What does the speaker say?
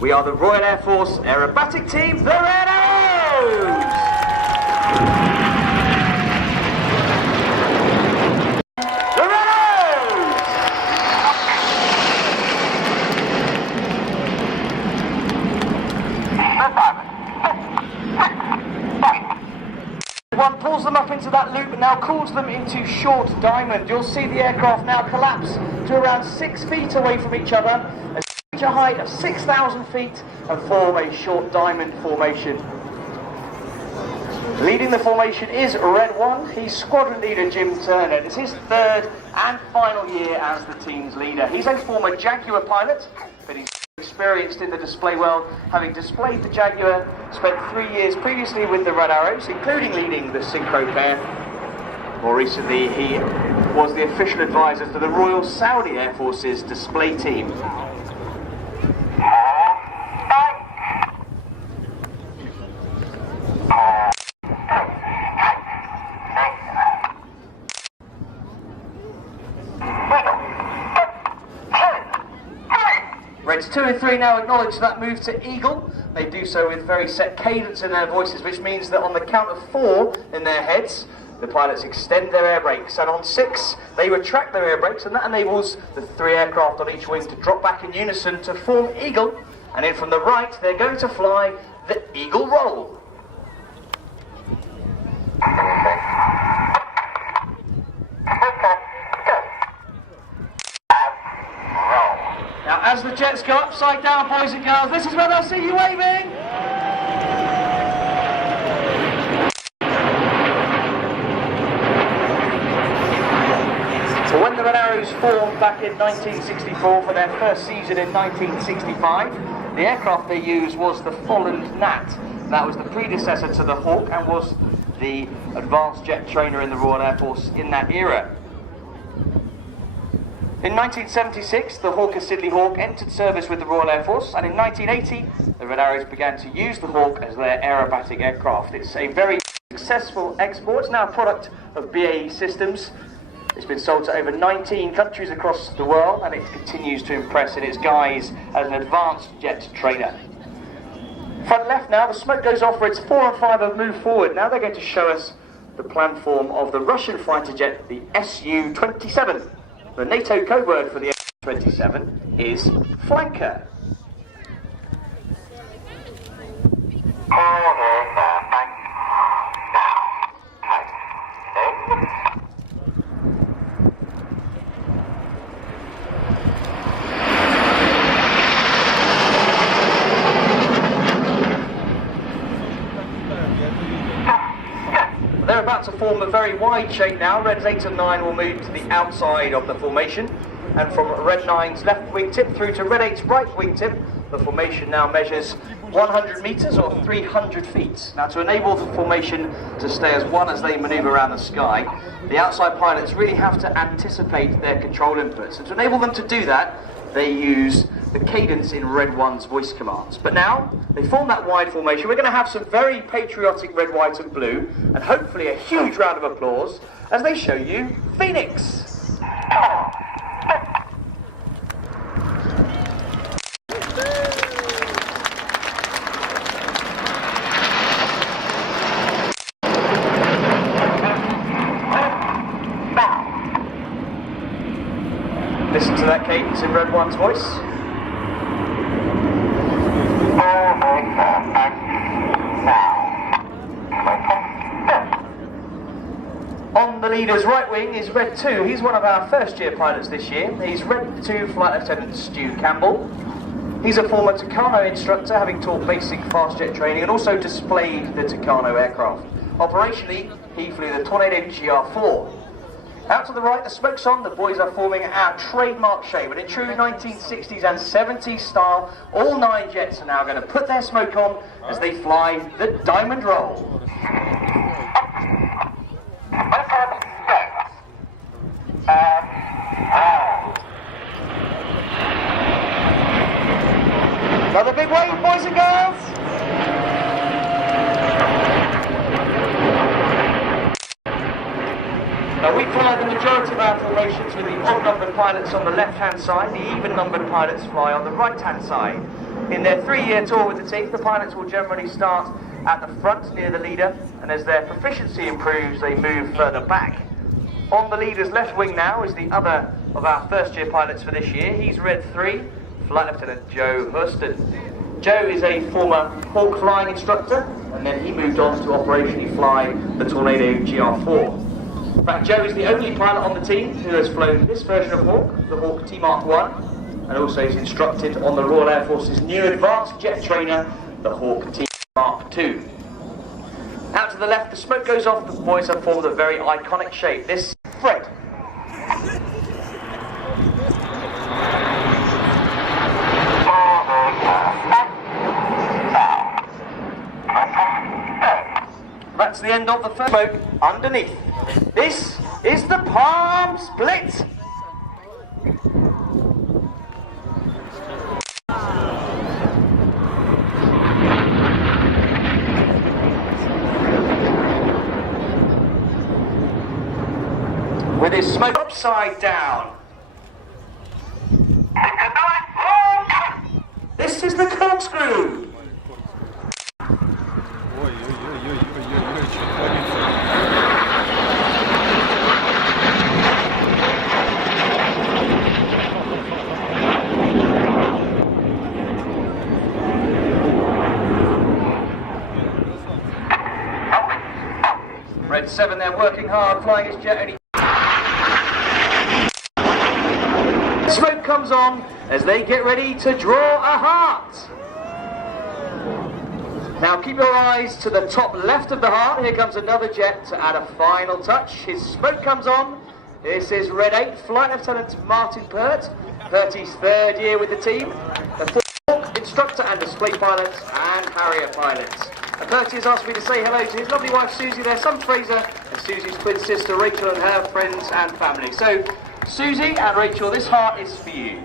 We are the Royal Air Force Aerobatic Team, the Red Arrows! The Red Arrows! One pulls them up into that loop and now calls them into short diamond. You'll see the aircraft now collapse to around 6 feet away from each other, a height of 6,000 feet, and form a short diamond formation. Leading the formation is Red 1. He's squadron leader Jim Turner. It's his third and final year as the team's leader. He's a former Jaguar pilot, but he's experienced in the display world, having displayed the Jaguar, spent 3 years previously with the Red Arrows, including leading the Synchro pair. More recently, he was the official advisor to the Royal Saudi Air Force's display team. Reds 2 and 3 now acknowledge that move to Eagle. They do so with very set cadence in their voices, which means that on the count of 4 in their heads, the pilots extend their air brakes, and on 6 they retract their air brakes, and that enables the 3 aircraft on each wing to drop back in unison to form Eagle. And then from the right they're going to fly the Eagle Roll. Now as the jets go upside down, boys and girls, this is where they'll see you waving! So when the Red Arrows formed back in 1964 for their first season in 1965, the aircraft they used was the Folland Gnat. That was the predecessor to the Hawk and was the advanced jet trainer in the Royal Air Force in that era. In 1976, the Hawker Siddeley Hawk entered service with the Royal Air Force, and in 1980, the Red Arrows began to use the Hawk as their aerobatic aircraft. It's a very successful export. It's now a product of BAE Systems. It's been sold to over 19 countries across the world, and it continues to impress in its guise as an advanced jet trainer. Front left now, the smoke goes off. Reds 4 and 5 have moved forward. Now they're going to show us the planned form of the Russian fighter jet, the Su-27. The NATO code word for the Su-27 is flanker. They're about to form a very wide shape now. Reds 8 and 9 will move to the outside of the formation, and from Red 9's left wingtip through to Red 8's right wingtip, the formation now measures 100 metres or 300 feet. Now to enable the formation to stay as one as they manoeuvre around the sky, the outside pilots really have to anticipate their control inputs, and to enable them to do that, they use the cadence in Red 1's voice commands. But now, they form that wide formation. We're going to have some very patriotic red, white and blue, and hopefully a huge round of applause as they show you Phoenix. Listen to that cadence in Red 1's voice. On the leader's right wing is Red 2. He's one of our first year pilots this year. He's Red 2 Flight Lieutenant Stu Campbell. He's a former Tucano instructor, having taught basic fast jet training and also displayed the Tucano aircraft. Operationally, he flew the Tornado GR4. Out to the right, the smoke's on, the boys are forming our trademark shape, and in true 1960s and 70s style, all 9 jets are now going to put their smoke on as they fly the Diamond Roll. Another big wave, boys and girls! Now we fly the majority of our formations with the odd-numbered pilots on the left-hand side, the even-numbered pilots fly on the right-hand side. In their 3-year tour with the team, the pilots will generally start at the front near the leader, and as their proficiency improves, they move further back. On the leader's left wing now is the other of our first-year pilots for this year. He's Red 3, Flight Lieutenant Joe Hurston. Joe is a former Hawk flying instructor, and then he moved on to operationally fly the Tornado GR4. In fact, Joe is the only pilot on the team who has flown this version of Hawk, the Hawk T-Mark 1, and also is instructed on the Royal Air Force's new advanced jet trainer, the Hawk T-Mark 2. Out to the left, the smoke goes off, the boys have formed a very iconic shape. This Fred. That's the end of the first smoke underneath. This is the Palm Split. With his smoke upside down. This is the corkscrew. Red 7 there working hard, flying his jet only. Smoke comes on as they get ready to draw a heart. Now keep your eyes to the top left of the heart. Here comes another jet to add a final touch. His smoke comes on. This is Red 8, Flight Lieutenant Martin Pert. Pert's 3rd year with the team. The Hawk instructor and display pilot and Harrier pilot. And Bertie has asked me to say hello to his lovely wife Susie, their son Fraser, and Susie's twin sister Rachel and her friends and family. So, Susie and Rachel, this heart is for you.